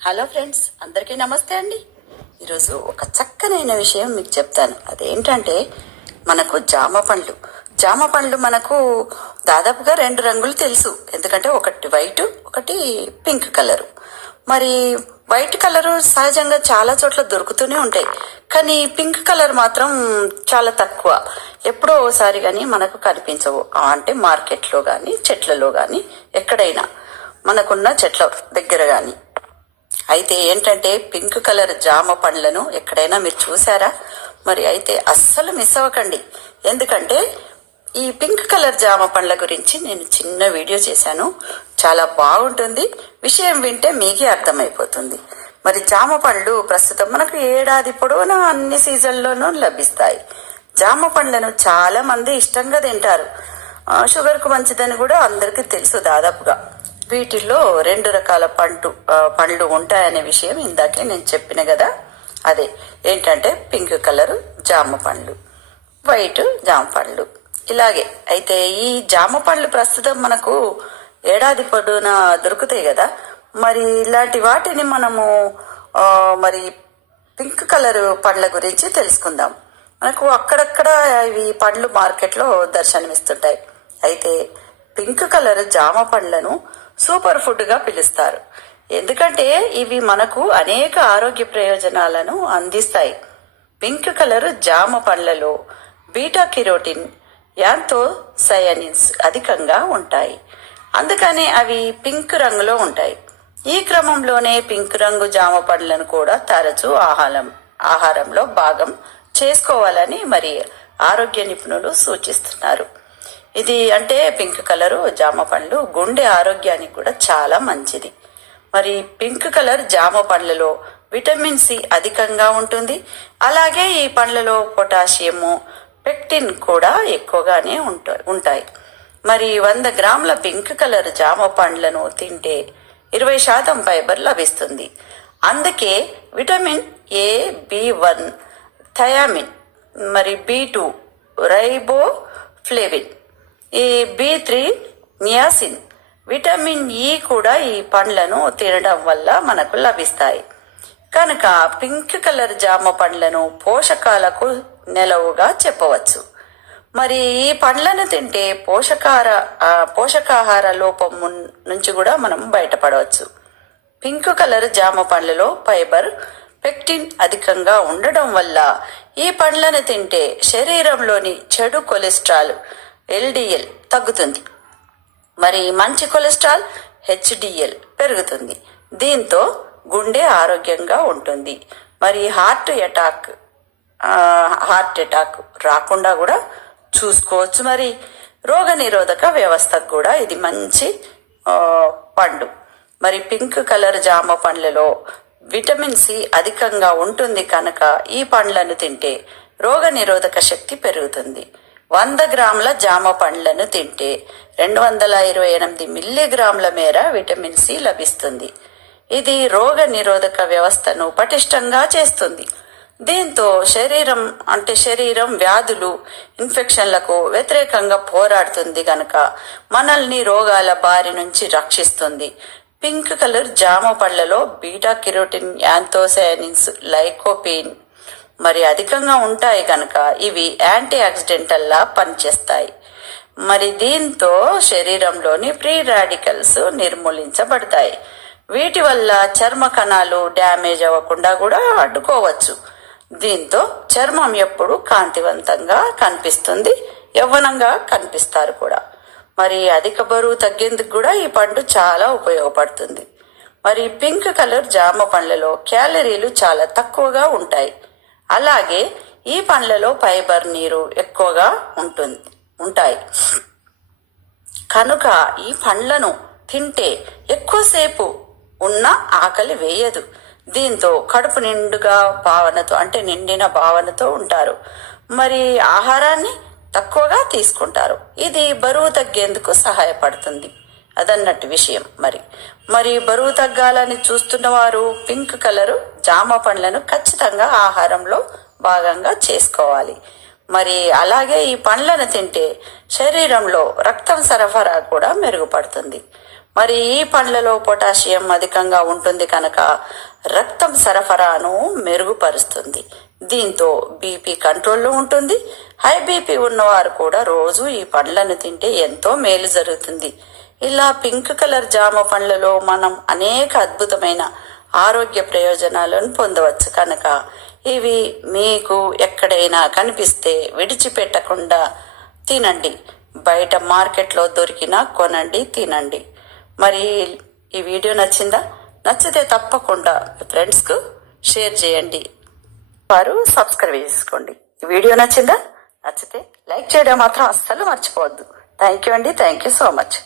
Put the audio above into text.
Hello friends, అందరికీ నమస్తే అండి. ఈరోజు ఒక చక్కనైన విషయం మీకు చెప్తాను. అదేంటంటే మనకు జామ పండ్లు మనకు దాదాపుగా రెండు రంగులు తెలుసు. ఎందుకంటే ఒకటి వైట్, ఒకటి పింక్ కలరు. మరి వైట్ కలరు సహజంగా చాలా చోట్ల దొరుకుతూనే ఉంటాయి, కానీ పింక్ కలర్ మాత్రం చాలా తక్కువ, ఎప్పుడో ఓసారి కానీ మనకు కనిపించవు. అంటే మార్కెట్లో కానీ చెట్లలో కానీ ఎక్కడైనా మనకున్న చెట్ల దగ్గర కానీ. అయితే ఏంటంటే పింక్ కలర్ జామ పండ్లను ఎక్కడైనా మీరు చూసారా? మరి అయితే అస్సలు మిస్ అవ్వకండి. ఎందుకంటే ఈ పింక్ కలర్ జామ పండ్ల గురించి నేను చిన్న వీడియో చేశాను, చాలా బాగుంటుంది. విషయం వింటే మీకే అర్థమైపోతుంది. మరి జామ పండ్లు ప్రస్తుతం మనకు ఏడాది పొడవునా అన్ని సీజన్లోనూ లభిస్తాయి. జామ పండ్లను చాలా మంది ఇష్టంగా తింటారు. షుగర్కు మంచిదని కూడా అందరికీ తెలుసు. దాదాపుగా వీటిల్లో రెండు రకాల పండ్లు ఉంటాయనే విషయం ఇందాకే నేను చెప్పిన కదా. అదే ఏంటంటే పింక్ కలరు జామ పండ్లు, వైట్ జామ పండ్లు. ఇలాగే అయితే ఈ జామ పండ్లు ప్రస్తుతం మనకు ఏడాది పొడవునా దొరుకుతాయి కదా. మరి ఇలాంటి వాటిని మనము మరి పింక్ కలర్ పండ్ల గురించి తెలుసుకుందాం. మనకు అక్కడక్కడ ఇవి పండ్లు మార్కెట్లో దర్శనమిస్తుంటాయి. అయితే పింక్ కలర్ జామ పండ్లను సూపర్ ఫుడ్ గా పిలుస్తారు. ఎందుకంటే ఇవి మనకు అనేక ఆరోగ్య ప్రయోజనాలను అందిస్తాయి. పింక్ కలర్ జామ పండ్లలో బీటా కెరోటిన్, యాంథోసయానిన్స్ అధికంగా ఉంటాయి. అందుకని అవి పింక్ రంగులో ఉంటాయి. ఈ క్రమంలోనే పింక్ రంగు జామ పండ్లను కూడా తరచూ ఆహారంలో భాగం చేసుకోవాలని మరి ఆరోగ్య నిపుణులు సూచిస్తున్నారు. ఇది అంటే పింక్ కలరు జామ పండ్లు గుండె ఆరోగ్యానికి కూడా చాలా మంచిది. మరి పింక్ కలర్ జామ పండ్లలో విటమిన్ సి అధికంగా ఉంటుంది. అలాగే ఈ పండ్లలో పొటాషియము, పెక్టిన్ కూడా ఎక్కువగానే ఉంటాయి. మరి 100 గ్రాముల పింక్ కలర్ జామ పండ్లను తింటే 20% ఫైబర్ లభిస్తుంది. అందుకే విటమిన్ ఏ, B1, థయామిన్, మరి B2, రైబోఫ్లేవిన్, ఈ B3, నియాసిన్, విటమిన్ ఈ కూడా ఈ పండ్లను తినడం వల్ల మనకు లభిస్తాయి. కనుక పింక్ కలర్ జామ పండ్లను పోషకాలకు నెలవుగా చెప్పవచ్చు. మరి ఈ పండ్లను తింటే పోషకాహార లోపం నుంచి కూడా మనం బయటపడవచ్చు. పింక్ కలర్ జామ పండ్లలో ఫైబర్, పెక్టిన్ అధికంగా ఉండడం వల్ల ఈ పండ్లను తింటే శరీరంలోని చెడు కొలెస్ట్రాల్ LDL తగ్గుతుంది. మరి మంచి కొలెస్ట్రాల్ HDL పెరుగుతుంది. దీంతో గుండె ఆరోగ్యంగా ఉంటుంది. మరి హార్ట్ అటాక్ రాకుండా కూడా చూసుకోవచ్చు. మరి రోగ నిరోధక వ్యవస్థకు కూడా ఇది మంచి పండు. మరి పింక్ కలర్ జామ పండ్లలో విటమిన్ సి అధికంగా ఉంటుంది కనుక ఈ పండ్లను తింటే రోగ నిరోధక శక్తి పెరుగుతుంది. 100 గ్రాముల జామ పండ్లను తింటే 228 మిల్లీగ్రాముల మేర విటమిన్ సి లభిస్తుంది. ఇది రోగ నిరోధక వ్యవస్థను పటిష్టంగా చేస్తుంది. దీంతో శరీరం వ్యాధులు, ఇన్ఫెక్షన్లకు వ్యతిరేకంగా పోరాడుతుంది గనక మనల్ని రోగాల బారి నుంచి రక్షిస్తుంది. పింక్ కలర్ జామ పళ్ళలో బీటా కెరోటిన్, యాంథోసయానిన్స్, లైకోపీన్ మరి అధికంగా ఉంటాయి కనుక ఇవి యాంటీ ఆక్సిడెంటల్ లా పనిచేస్తాయి. మరి దీంతో శరీరంలోని ఫ్రీ రాడికల్స్ నిర్మూలించబడతాయి. వీటి వల్ల చర్మ కణాలు డ్యామేజ్ అవ్వకుండా కూడా అడ్డుకోవచ్చు. దీంతో చర్మం ఎప్పుడు కాంతివంతంగా కనిపిస్తుంది, యవ్వనంగా కనిపిస్తారు కూడా. మరి అధిక బరువు తగ్గేందుకు కూడా ఈ పండు చాలా ఉపయోగపడుతుంది. మరి పింక్ కలర్ జామ పండ్లలో క్యాలరీలు చాలా తక్కువగా ఉంటాయి. అలాగే ఈ పండ్లలో ఫైబర్, నీరు ఎక్కువగా ఉంటాయి కనుక ఈ పండ్లను తింటే ఎక్కువసేపు ఉన్న ఆకలి వేయదు. దీంతో కడుపు నిండిన భావనతో ఉంటారు. మరి ఆహారాన్ని తక్కువగా తీసుకుంటారు. ఇది బరువు తగ్గేందుకు సహాయపడుతుంది. అదన్నట్టు విషయం. మరి బరువు తగ్గాలని చూస్తున్న వారు పింక్ కలరు జామ పండ్లను ఖచ్చితంగా ఆహారంలో భాగంగా చేసుకోవాలి. మరి అలాగే ఈ పండ్లను తింటే శరీరంలో రక్తం సరఫరా కూడా మెరుగుపడుతుంది. మరి ఈ పండ్లలో పొటాషియం అధికంగా ఉంటుంది కనుక రక్తం సరఫరాను మెరుగుపరుస్తుంది. దీంతో బీపీ కంట్రోల్లో ఉంటుంది. హై బీపీ ఉన్నవారు కూడా రోజు ఈ పండ్లను తింటే ఎంతో మేలు జరుగుతుంది. ఇలా పింక్ కలర్ జామ పండ్లలో మనం అనేక అద్భుతమైన ఆరోగ్య ప్రయోజనాలను పొందవచ్చు కనుక ఇవి మీకు ఎక్కడైనా కనిపిస్తే విడిచిపెట్టకుండా తినండి. బయట మార్కెట్లో దొరికినా కొనండి, తినండి. మరి ఈ వీడియో నచ్చిందా? నచ్చితే తప్పకుండా మీ ఫ్రెండ్స్కు షేర్ చేయండి. వారు సబ్స్క్రైబ్ చేసుకోండి. ఈ వీడియో నచ్చిందా? నచ్చితే లైక్ చేయడం మాత్రం అస్సలు మర్చిపోవద్దు. థ్యాంక్ యూ అండి. Thank you so much.